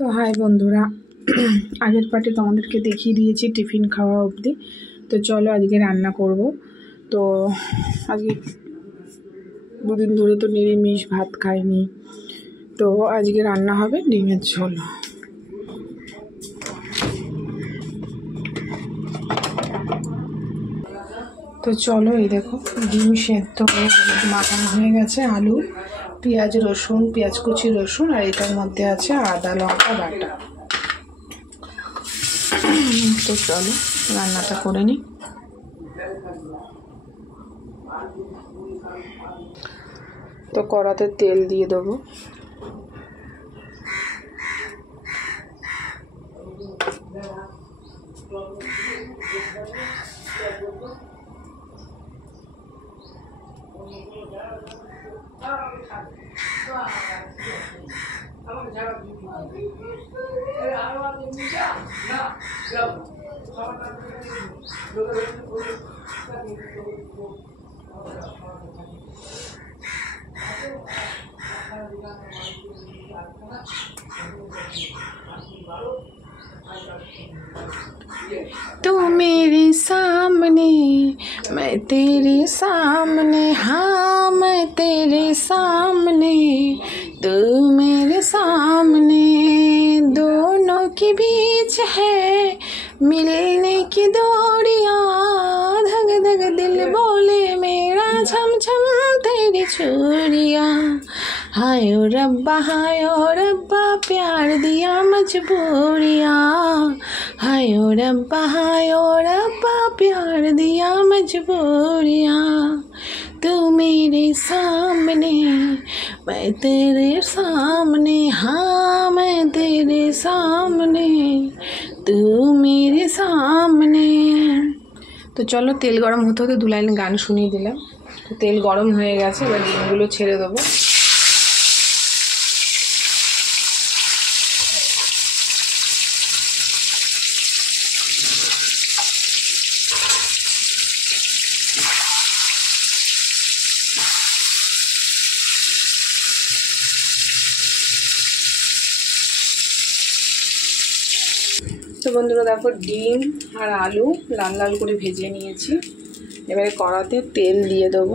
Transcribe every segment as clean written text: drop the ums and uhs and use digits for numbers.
তো হাই বন্ধুরা, আগের পার্টে তোমাদেরকে দেখিয়ে দিয়েছি টিফিন খাওয়া অবধি। তো চলো আজকে রান্না করব। তো আজকে দুদিন ধরে তো নিরামিষ ভাত খাইনি, তো আজকে রান্না হবে ডিমের ঝোল। তো চলো, এই দেখো ডিম সেদ্ধ হয়ে মাখানো হয়ে গেছে, আলু পেঁয়াজ রসুন, পেঁয়াজ কুচি রসুন, আর এটার মধ্যে আছে আদা লঙ্কা বাটা। তো চলো রান্নাটা করে নিই। তো কড়াতে তেল দিয়ে দেবো। तू मेरे सामने मैं तेरे सामने, हाँ मैं तेरे सामने तू मेरे सामने, दोनों के बीच है मिलने की दूरियां, धग धग दिल बोले मेरा झम झम तेरी चूड़ियां, हाय ओ रब्बा प्यार दिया मजबूरियां, हाय ओ रब्बा प्यार दिया मजबूरियां, तू मेरे सामने मैं तेरे सामने, हाँ मैं तेरे सामने तू मेरे सामने। তো চলো তেল গরম হতে হতে 2 লাইন গান শুনিয়ে দিলাম। তো তেল গরম হয়ে গেছে, এবার ডিমগুলো ছেড়ে দেবো। তো বন্ধুরা দেখো, ডিম আর আলু লাল লাল করে ভেজে নিয়েছি। এবারে কড়াতে তেল দিয়ে দেবো।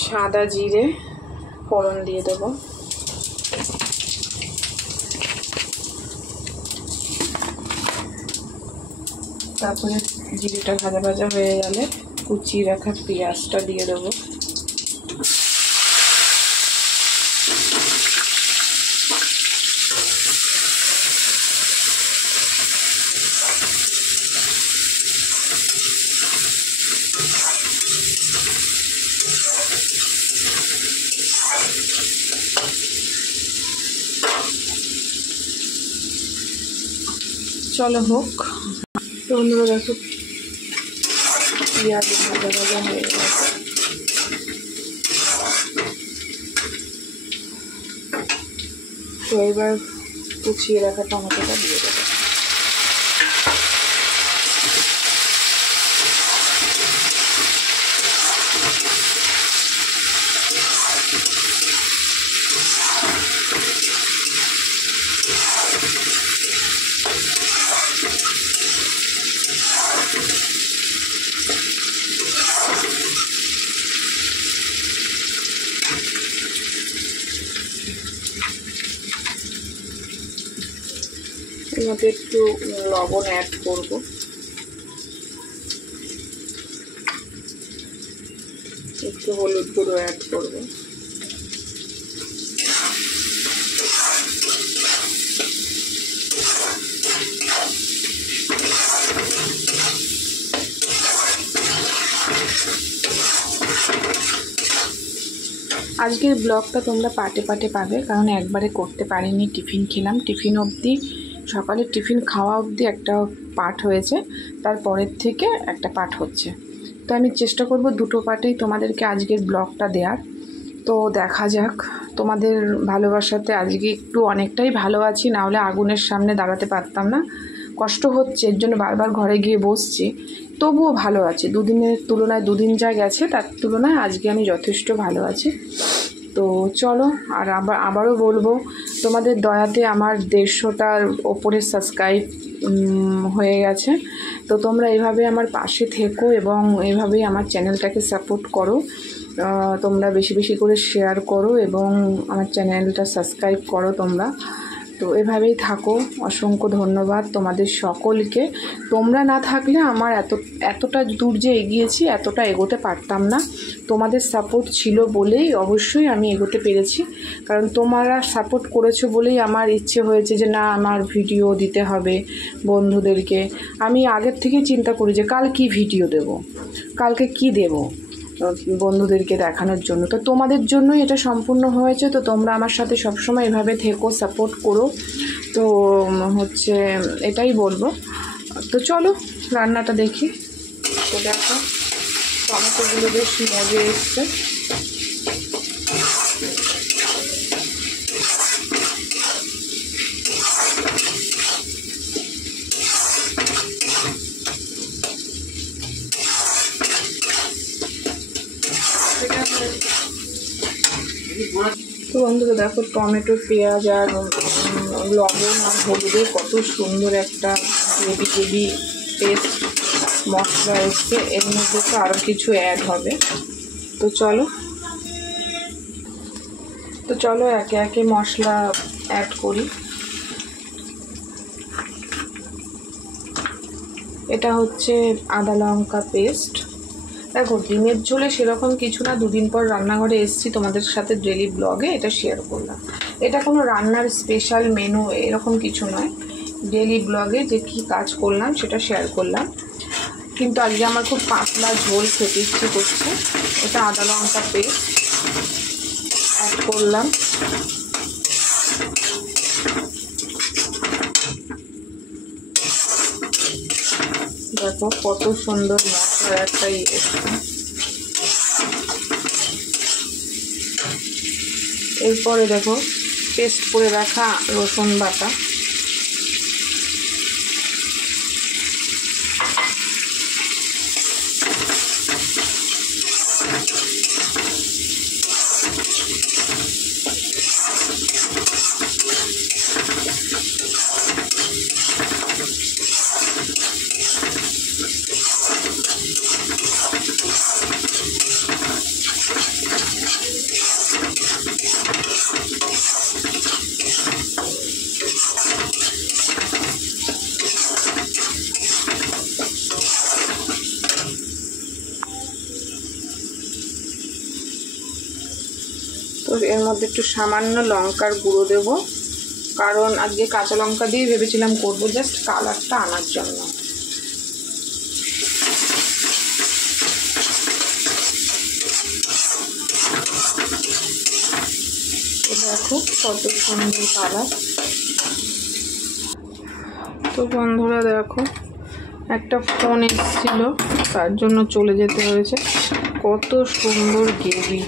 সাদা জিরে ফোড়ন দিয়ে দেবো। তারপরে জিরেটা ভাজা ভাজা হয়ে গেলে কুচিয়ে রাখা পেঁয়াজটা দিয়ে দেবো। চলো হোক। তো বন্ধুরা দেখো, পেঁয়াজ ভাজা ভাজা হয়ে গেছে। তো এবার কুচিয়ে রাখা টমেটোটা দিয়ে দেবো। এর মধ্যে একটু লবণ অ্যাড করবো, একটু হলুদ গুঁড়ো অ্যাড করবো। আজকের ব্লগটা তোমরা পার্টে পার্টে পাবে, কারণ একবারে করতে পারিনি। টিফিন খেলাম, টিফিন অবধি সকালে টিফিন খাওয়া অবধি একটা পার্ট হয়েছে, তারপরের থেকে একটা পার্ট হচ্ছে। তো আমি চেষ্টা করব দুটো পার্টেই তোমাদেরকে আজকের ব্লগটা দেওয়ার। তো দেখা যাক, তোমাদের ভালোবাসাতে আজকে একটু অনেকটাই ভালো আছি, নাহলে আগুনের সামনে দাঁড়াতে পারতাম না। কষ্ট হচ্ছে, এর জন্য বারবার ঘরে গিয়ে বসছি, তবুও ভালো আছি। দুদিনের তুলনায়, দুদিন যা গেছে তার তুলনায় আজকে আমি যথেষ্ট ভালো আছি। তো চলো, আর আবারও বলবো, তোমাদের দয়াতে আমার 150টার ওপরে সাবস্ক্রাইব হয়ে গেছে। তো তোমরা এইভাবে আমার পাশে থেকো এবং এইভাবেই আমার চ্যানেলটাকে সাপোর্ট করো। তোমরা বেশি বেশি করে শেয়ার করো এবং আমার চ্যানেলটা সাবস্ক্রাইব করো তোমরা। তো এভাবেই থাকো। অসংখ্য ধন্যবাদ তোমাদের সকলকে। তোমরা না থাকলে আমার এতটা দূর যে এগিয়েছি, এতটা এগোতে পারতাম না। তোমাদের সাপোর্ট ছিল বলেই অবশ্যই আমি এগোতে পেরেছি, কারণ তোমরা সাপোর্ট করেছো বলেই আমার ইচ্ছে হয়েছে যে না, আমার ভিডিও দিতে হবে বন্ধুদেরকে। আমি আগের থেকেই চিন্তা করি যে কাল কি ভিডিও দেব, কালকে কি দেব বন্ধুদেরকে দেখানোর জন্য। তো তোমাদের জন্যই এটা সম্পূর্ণ হয়েছে। তো তোমরা আমার সাথে সবসময় এভাবে থেকো, সাপোর্ট করো। তো হচ্ছে এটাই বলবো। তো চলো রান্নাটা দেখি। তো দেখো, টমেটোগুলো বেশ মজে এসছে। তো বন্ধুরা দেখো, টমেটো, পেঁয়াজ আর লবণ আর হলুদের কত সুন্দর একটা গ্রেভি পেস্ট মশলা এসছে। এর মধ্যে তো আরও কিছু অ্যাড হবে। তো চলো একে একে মশলা অ্যাড করি। এটা হচ্ছে আদা লঙ্কা পেস্ট। দেখো, ডিমের ঝোলে সেরকম কিছু না, দুদিন পর রান্নাঘরে এসেছি তোমাদের সাথে ডেলি ব্লগে এটা শেয়ার করলাম। এটা কোনো রান্নার স্পেশাল মেনু এরকম কিছু নয়, ডেলি ব্লগে যে কী কাজ করলাম সেটা শেয়ার করলাম। কিন্তু আজকে আমার খুব পাতলা ঝোল খেতে ইচ্ছে করছে। এটা আদা লঙ্কা পেস্ট অ্যাড করলাম। দেখো কত সুন্দর মশলার একটা এরপরে দেখো পেস্ট করে রাখা রসুন বাটা, তো এর মধ্যে একটু সামান্য লঙ্কার গুঁড়ো দেব, কারণ আজকে কাঁচা লঙ্কা দিয়ে ভেবেছিলাম করবো, জাস্ট কালারটা আনার জন্য। দেখো কত সুন্দর কালার। তো বন্ধুরা দেখো, একটা ফোন এসেছিল, তার জন্য চলে যেতে হয়েছে। কত সুন্দর গ্রেভি,